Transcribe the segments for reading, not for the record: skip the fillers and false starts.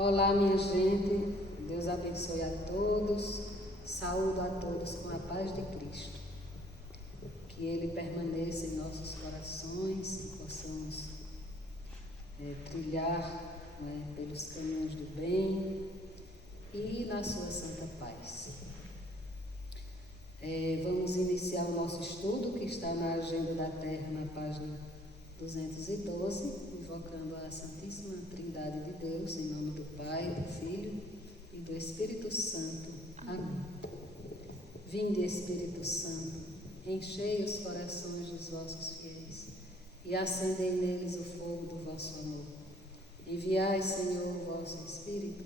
Olá, minha gente, Deus abençoe a todos, saúdo a todos com a paz de Cristo, que Ele permaneça em nossos corações e possamos trilhar pelos caminhos do bem e na sua santa paz. Vamos iniciar o nosso estudo que está na Agenda da Terra, na página 212, invocando a Santíssima Trindade de Deus, em nome do Pai, do Filho e do Espírito Santo. Amém. Vinde, Espírito Santo, enchei os corações dos vossos fiéis e acendei neles o fogo do vosso amor. Enviai, Senhor, o vosso Espírito,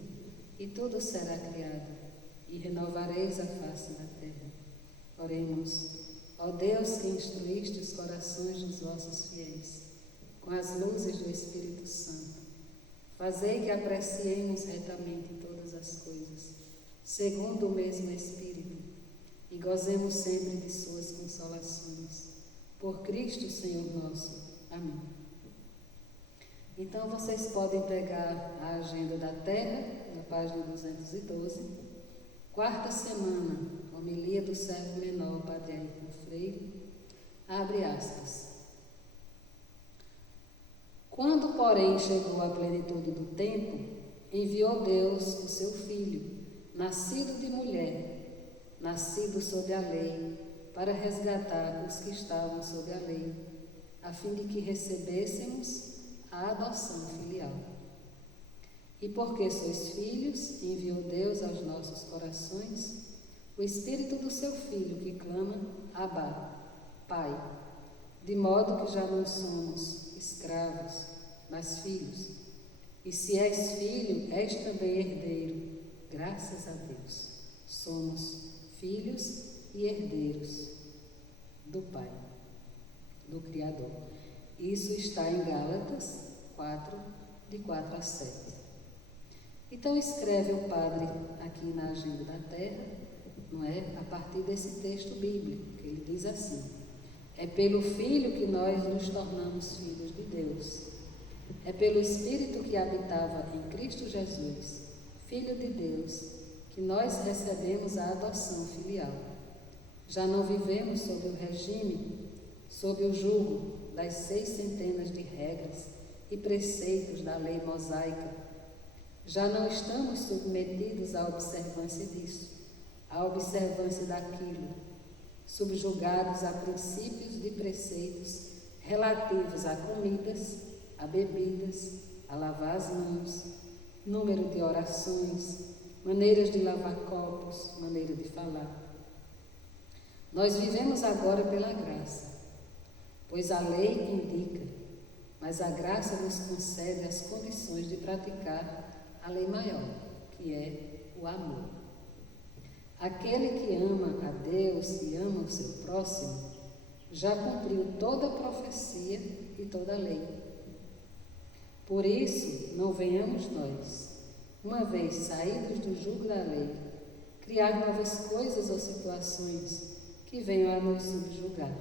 e tudo será criado, e renovareis a face da terra. Oremos. Ó Deus, que instruíste os corações dos vossos fiéis com as luzes do Espírito Santo, fazei que apreciemos retamente todas as coisas, segundo o mesmo Espírito, e gozemos sempre de suas consolações. Por Cristo, Senhor nosso. Amém. Então, vocês podem pegar a Agenda da Terra, na página 212, quarta semana, homilia do servo menor, Padre Ayrton Freire, abre aspas. Quando, porém, chegou a plenitude do tempo, enviou Deus o seu Filho, nascido de mulher, nascido sob a lei, para resgatar os que estavam sob a lei, a fim de que recebêssemos a adoção filial. E porque sois filhos, enviou Deus aos nossos corações o Espírito do seu Filho, que clama, Abba, Pai, de modo que já não somos escravos, mas filhos. E se és filho, és também herdeiro, graças a Deus. Somos filhos e herdeiros do Pai, do Criador. Isso está em Gálatas 4, de 4 a 7. Então escreve o padre aqui na Agenda da Terra, não é? A partir desse texto bíblico, que ele diz assim: é pelo Filho que nós nos tornamos filhos de Deus. É pelo Espírito que habitava em Cristo Jesus, Filho de Deus, que nós recebemos a adoção filial. Já não vivemos sob o regime, sob o jugo das 600 de regras e preceitos da lei mosaica. Já não estamos submetidos à observância disso, à observância daquilo, subjugados a princípios de preceitos relativos a comidas, a bebidas, a lavar as mãos, número de orações, maneiras de lavar copos, maneira de falar. Nós vivemos agora pela graça, pois a lei indica, mas a graça nos concede as condições de praticar a lei maior, que é o amor. Aquele que ama a Deus e ama o seu próximo, já cumpriu toda a profecia e toda a lei. Por isso, não venhamos nós, uma vez saídos do jugo da lei, criar novas coisas ou situações que venham a nos subjugar.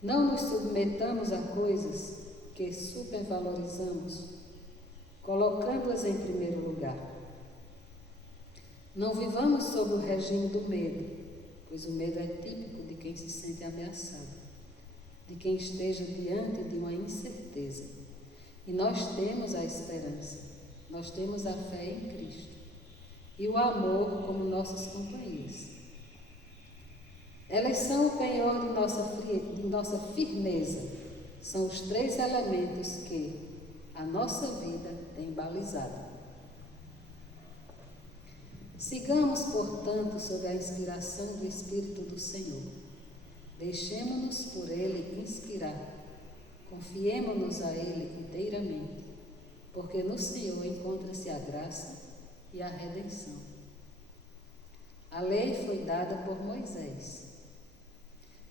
Não nos submetamos a coisas que supervalorizamos, colocando-as em primeiro lugar. Não vivamos sob o regime do medo, pois o medo é típico de quem se sente ameaçado, de quem esteja diante de uma incerteza. E nós temos a esperança, nós temos a fé em Cristo e o amor como nossas companhias. Elas são o penhor de nossa firmeza, são os 3 elementos que a nossa vida tem balizado. Sigamos, portanto, sob a inspiração do Espírito do Senhor. Deixemo-nos por Ele inspirar. Confiemo-nos a Ele inteiramente, porque no Senhor encontra-se a graça e a redenção. A lei foi dada por Moisés,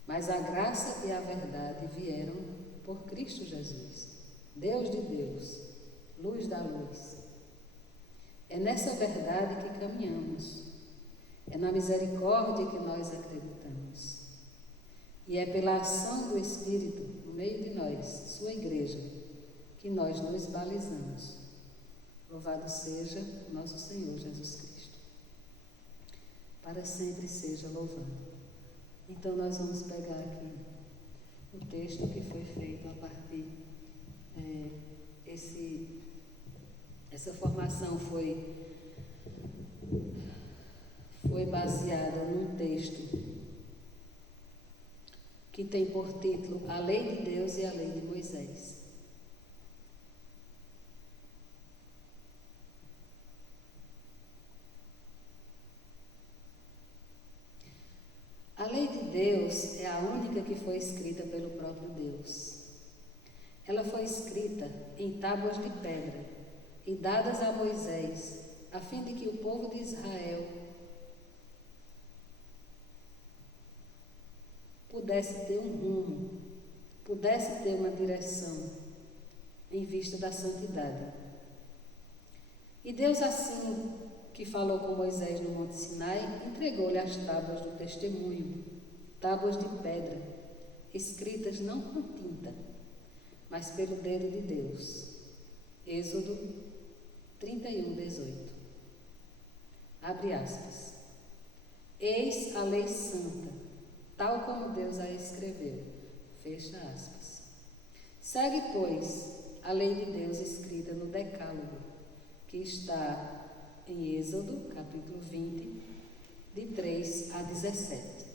mas a graça e a verdade vieram por Cristo Jesus, Deus de Deus, luz da luz. É nessa verdade que caminhamos, é na misericórdia que nós acreditamos. E é pela ação do Espírito no meio de nós, sua igreja, que nós nos balizamos. Louvado seja nosso Senhor Jesus Cristo. Para sempre seja louvado. Então nós vamos pegar aqui o texto que foi feito a partir, essa formação foi baseada num texto que tem por título A Lei de Deus e a Lei de Moisés. A lei de Deus é a única que foi escrita pelo próprio Deus. Ela foi escrita em tábuas de pedra e dadas a Moisés, a fim de que o povo de Israel pudesse ter um rumo, pudesse ter uma direção em vista da santidade. E Deus, assim que falou com Moisés no Monte Sinai, entregou-lhe as tábuas do testemunho, tábuas de pedra, escritas não com tinta, mas pelo dedo de Deus. Êxodo 31, 18. Abre aspas. Eis a lei santa, tal como Deus a escreveu. Fecha aspas. Segue, pois, a lei de Deus escrita no Decálogo, que está em Êxodo, capítulo 20, de 3 a 17.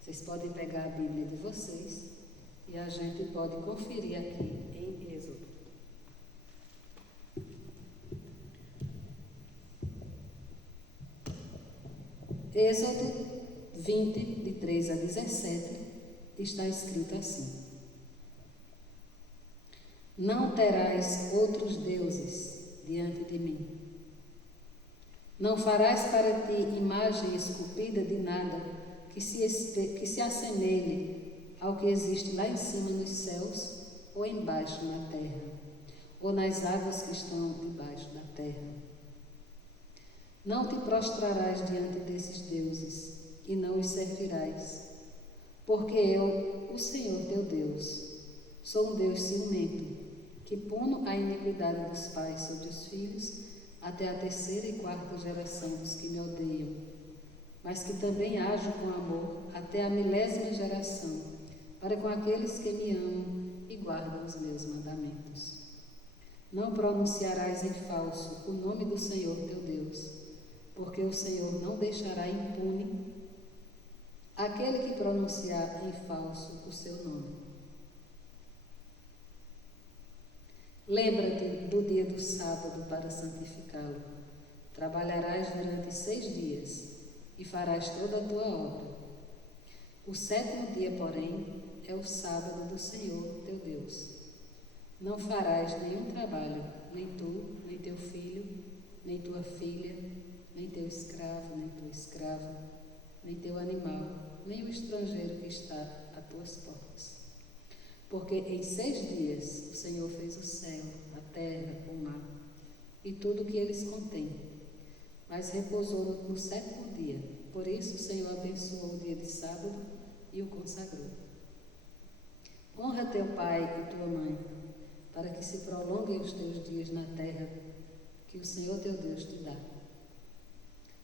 Vocês podem pegar a Bíblia de vocês e a gente pode conferir aqui em Êxodo. Êxodo 20, de 3 a 17, está escrito assim: Não terás outros deuses diante de mim. Não farás para ti imagem esculpida de nada que se assemelhe ao que existe lá em cima nos céus ou embaixo na terra, ou nas águas que estão debaixo da terra. Não te prostrarás diante desses deuses e não os servirás, porque eu, o Senhor teu Deus, sou um Deus ciumento, que puno a iniquidade dos pais sobre os filhos até a 3ª e 4ª geração dos que me odeiam, mas que também ajo com amor até a 1000ª geração, para com aqueles que me amam e guardam os meus mandamentos. Não pronunciarás em falso o nome do Senhor teu Deus, porque o Senhor não deixará impune aquele que pronunciar em falso o seu nome. Lembra-te do dia do sábado para santificá-lo. Trabalharás durante 6 dias e farás toda a tua obra. O 7º dia, porém, é o sábado do Senhor teu Deus. Não farás nenhum trabalho, nem tu, nem teu filho, nem tua filha, nem teu escravo, nem tua escrava, nem teu animal, nem o estrangeiro que está a tuas portas. Porque em 6 dias o Senhor fez o céu, a terra, o mar e tudo o que eles contêm, mas repousou no 7º dia. Por isso o Senhor abençoou o dia de sábado e o consagrou. Honra teu pai e tua mãe, para que se prolonguem os teus dias na terra que o Senhor teu Deus te dá.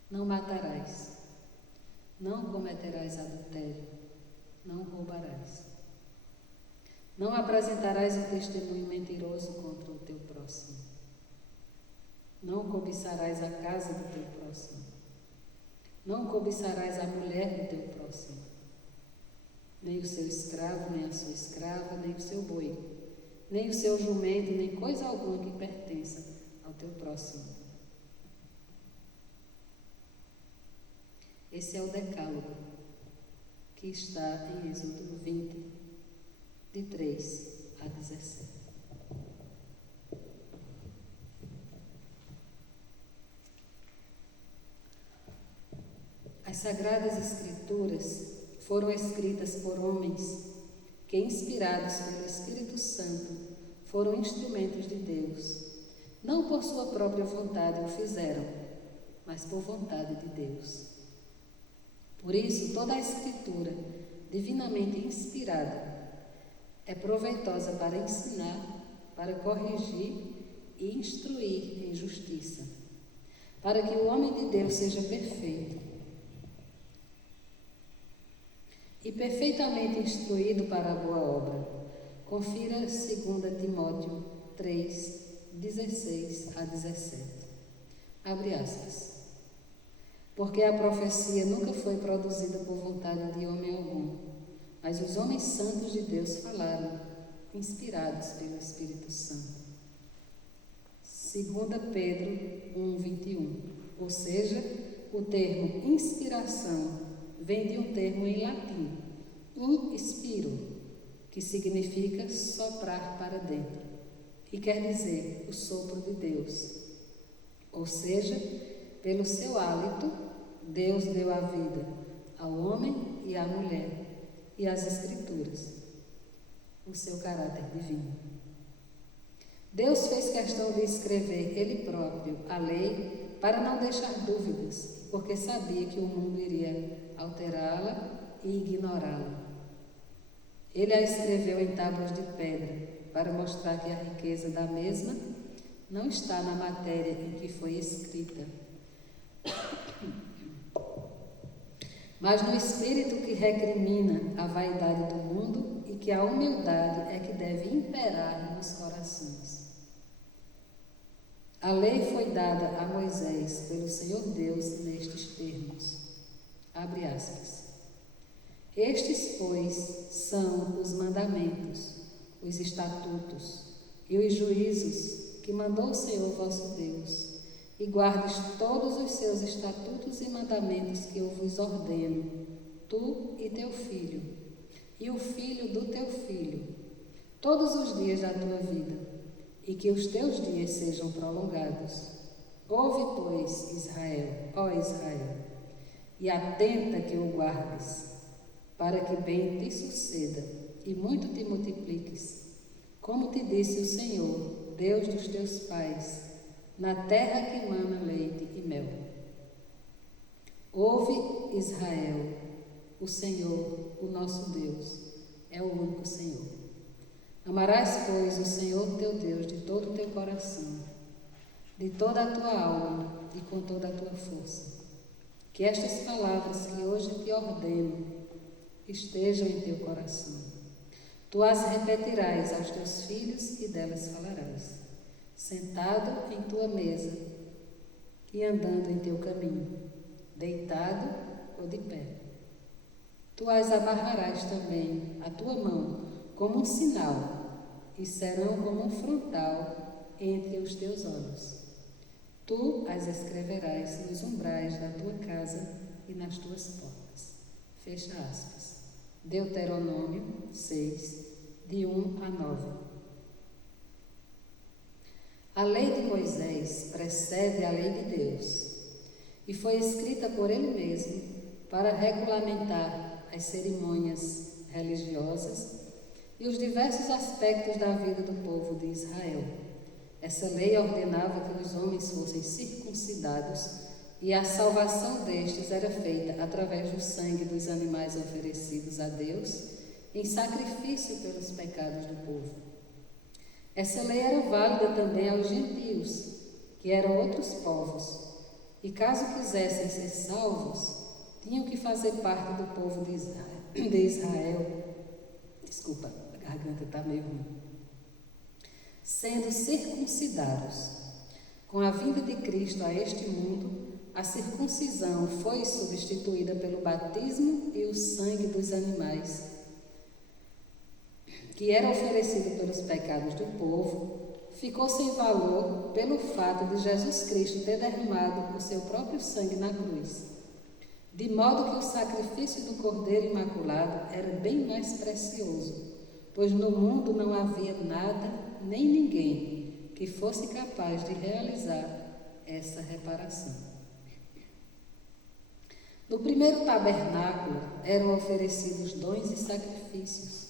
Não matarás, não cometerás adultério, não roubarás. Não apresentarás um testemunho mentiroso contra o teu próximo. Não cobiçarás a casa do teu próximo. Não cobiçarás a mulher do teu próximo, nem o seu escravo, nem a sua escrava, nem o seu boi, nem o seu jumento, nem coisa alguma que pertença ao teu próximo. Esse é o decálogo que está em Êxodo 20, de 3 a 17. As Sagradas Escrituras foram escritas por homens que, inspirados pelo Espírito Santo, foram instrumentos de Deus. Não por sua própria vontade o fizeram, mas por vontade de Deus. Por isso, toda a Escritura, divinamente inspirada, é proveitosa para ensinar, para corrigir e instruir em justiça, para que o homem de Deus seja perfeito e perfeitamente instruído para a boa obra. Confira 2 Timóteo 3, 16 a 17. Abre aspas. Porque a profecia nunca foi produzida por vontade de homem algum, mas os homens santos de Deus falaram, inspirados pelo Espírito Santo. 2 Pedro 1, 21. Ou seja, o termo inspiração vem de um termo em latim, in spiro, que significa soprar para dentro, e quer dizer o sopro de Deus. Ou seja, pelo seu hálito, Deus deu a vida ao homem e à mulher, e às Escrituras, o seu caráter divino. Deus fez questão de escrever Ele próprio a lei para não deixar dúvidas, porque sabia que o mundo iria alterá-la e ignorá-la. Ele a escreveu em tábuas de pedra, para mostrar que a riqueza da mesma não está na matéria em que foi escrita, mas no espírito que recrimina a vaidade do mundo e que a humildade é que deve imperar nos corações. A lei foi dada a Moisés pelo Senhor Deus nestes termos. Abre aspas. Estes, pois, são os mandamentos, os estatutos e os juízos que mandou o Senhor vosso Deus, e guardes todos os seus estatutos e mandamentos que eu vos ordeno, tu e teu filho, e o filho do teu filho, todos os dias da tua vida, e que os teus dias sejam prolongados. Ouve, pois, Israel, ó Israel, e atenta que o guardes, para que bem te suceda e muito te multipliques, como te disse o Senhor, Deus dos teus pais, na terra que mana leite e mel. Ouve, Israel, o Senhor, o nosso Deus, é o único Senhor. Amarás, pois, o Senhor teu Deus de todo o teu coração, de toda a tua alma e com toda a tua força. Que estas palavras que hoje te ordeno estejam em teu coração. Tu as repetirás aos teus filhos e delas falarás, sentado em tua mesa e andando em teu caminho, deitado ou de pé. Tu as amarrarás também à tua mão como um sinal e serão como um frontal entre os teus olhos. Tu as escreverás nos umbrais da tua casa e nas tuas portas. Fecha aspas. Deuteronômio 6, de 1 a 9. A lei de Moisés precede a lei de Deus e foi escrita por ele mesmo para regulamentar as cerimônias religiosas e os diversos aspectos da vida do povo de Israel. Essa lei ordenava que os homens fossem circuncidados e a salvação destes era feita através do sangue dos animais oferecidos a Deus em sacrifício pelos pecados do povo. Essa lei era válida também aos gentios, que eram outros povos, e caso quisessem ser salvos, tinham que fazer parte do povo de Israel. Desculpa, a garganta está meio ruim. Sendo circuncidados. Com a vinda de Cristo a este mundo, a circuncisão foi substituída pelo batismo e o sangue dos animais, que era oferecido pelos pecados do povo, ficou sem valor pelo fato de Jesus Cristo ter derramado o seu próprio sangue na cruz, de modo que o sacrifício do Cordeiro Imaculado era bem mais precioso, pois no mundo não havia nada nem ninguém que fosse capaz de realizar essa reparação. No primeiro tabernáculo eram oferecidos dons e sacrifícios,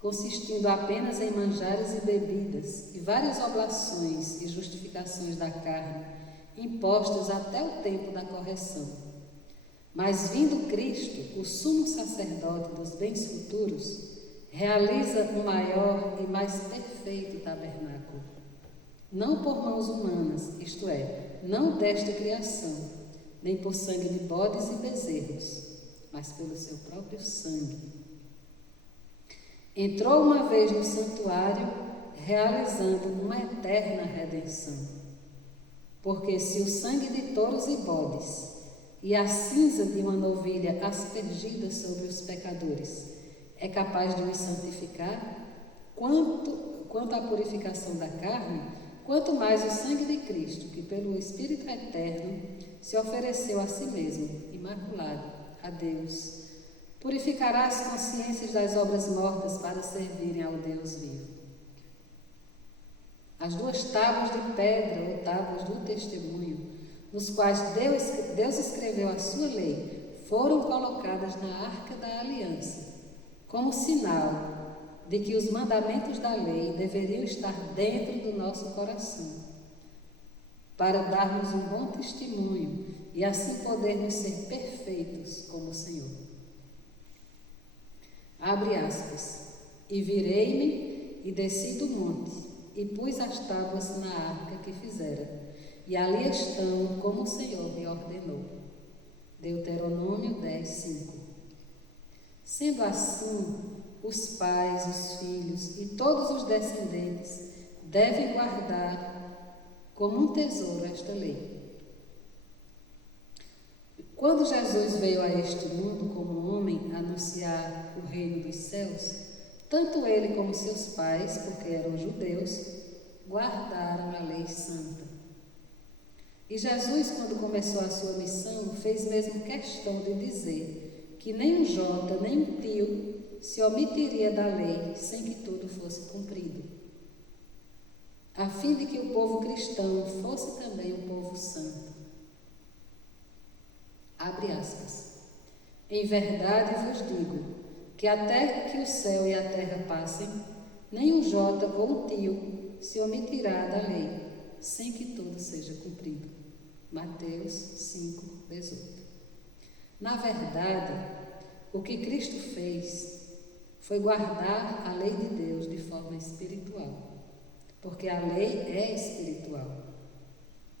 consistindo apenas em manjares e bebidas, e várias oblações e justificações da carne, impostas até o tempo da correção. Mas vindo Cristo, o sumo sacerdote dos bens futuros, realiza um maior e mais perfeito tabernáculo, não por mãos humanas, isto é, não desta criação, nem por sangue de bodes e bezerros, mas pelo seu próprio sangue. Entrou uma vez no santuário, realizando uma eterna redenção. Porque se o sangue de touros e bodes e a cinza de uma novilha aspergida sobre os pecadores é capaz de os santificar, quanto à purificação da carne, quanto mais o sangue de Cristo, que pelo Espírito Eterno se ofereceu a si mesmo, imaculado, a Deus, purificará as consciências das obras mortas para servirem ao Deus vivo. As 2 tábuas de pedra, ou tábuas do testemunho, nos quais Deus escreveu a sua lei, foram colocadas na arca da aliança, como sinal de que os mandamentos da lei deveriam estar dentro do nosso coração, para darmos um bom testemunho e assim podermos ser perfeitos como o Senhor. Abre aspas. E virei-me e desci do monte, e pus as tábuas na arca que fizera, e ali estão como o Senhor me ordenou. Deuteronômio 10, 5. Sendo assim, os pais, os filhos e todos os descendentes devem guardar como um tesouro esta lei. Quando Jesus veio a este mundo como homem anunciar o reino dos céus, tanto ele como seus pais, porque eram judeus, guardaram a lei santa. E Jesus, quando começou a sua missão, fez mesmo questão de dizer que nem um jota, nem um tio se omitiria da lei sem que tudo fosse cumprido, a fim de que o povo cristão fosse também um povo santo. Abre aspas. Em verdade vos digo que até que o céu e a terra passem, nem um jota ou um tio se omitirá da lei, sem que tudo seja cumprido. Mateus 5, 18. Na verdade, o que Cristo fez foi guardar a lei de Deus de forma espiritual, porque a lei é espiritual.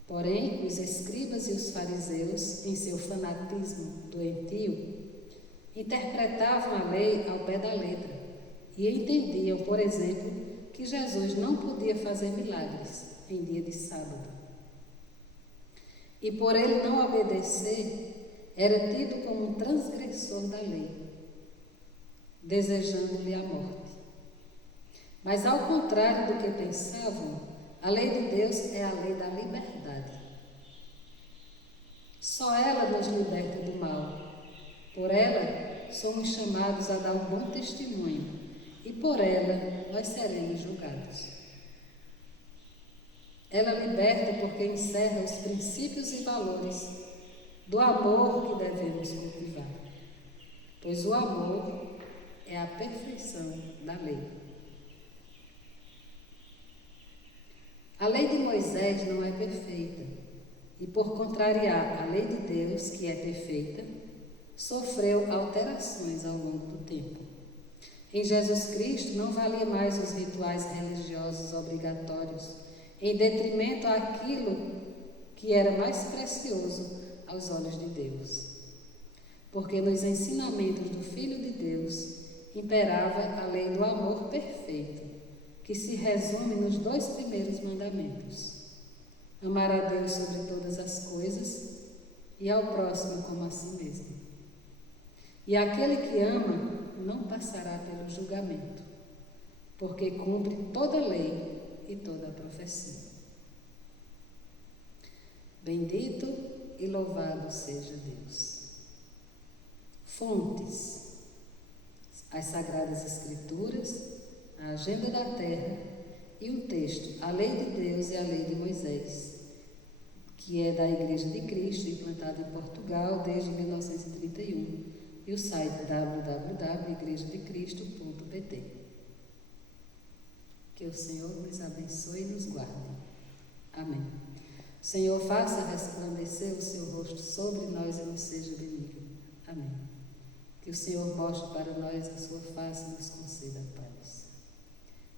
Porém, os escribas e os fariseus, em seu fanatismo doentio, interpretavam a lei ao pé da letra e entendiam, por exemplo, que Jesus não podia fazer milagres em dia de sábado. E por ele não obedecer, era tido como um transgressor da lei, desejando-lhe a morte. Mas ao contrário do que pensavam, a lei de Deus é a lei da liberdade. Só ela nos liberta do mal. Por ela somos chamados a dar um bom testemunho e por ela nós seremos julgados. Ela liberta porque encerra os princípios e valores do amor que devemos cultivar, pois o amor é a perfeição da lei. A lei de Moisés não é perfeita e, por contrariar a lei de Deus, que é perfeita, sofreu alterações ao longo do tempo. Em Jesus Cristo não valia mais os rituais religiosos obrigatórios, em detrimento àquilo que era mais precioso aos olhos de Deus. Porque nos ensinamentos do Filho de Deus imperava a lei do amor perfeito, que se resume nos 2 primeiros mandamentos: amar a Deus sobre todas as coisas e ao próximo como a si mesmo. E aquele que ama não passará pelo julgamento, porque cumpre toda a lei e toda a profecia. Bendito e louvado seja Deus. Fontes: as Sagradas Escrituras, a Agenda da Terra e um texto, a Lei de Deus e a Lei de Moisés, que é da Igreja de Cristo, implantado em Portugal desde 1931, e o site www.igrejadecristo.pt. Que o Senhor nos abençoe e nos guarde. Amém. O Senhor faça resplandecer o seu rosto sobre nós e nos seja benigno. Amém. Que o Senhor mostre para nós a sua face e nos conceda a paz.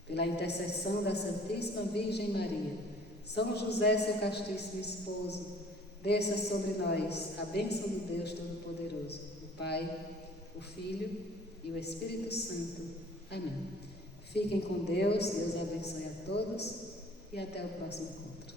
Pela intercessão da Santíssima Virgem Maria, São José, seu castíssimo esposo, desça sobre nós a bênção do Deus Todo-Poderoso, o Pai, o Filho e o Espírito Santo. Amém. Fiquem com Deus, Deus abençoe a todos e até o próximo encontro.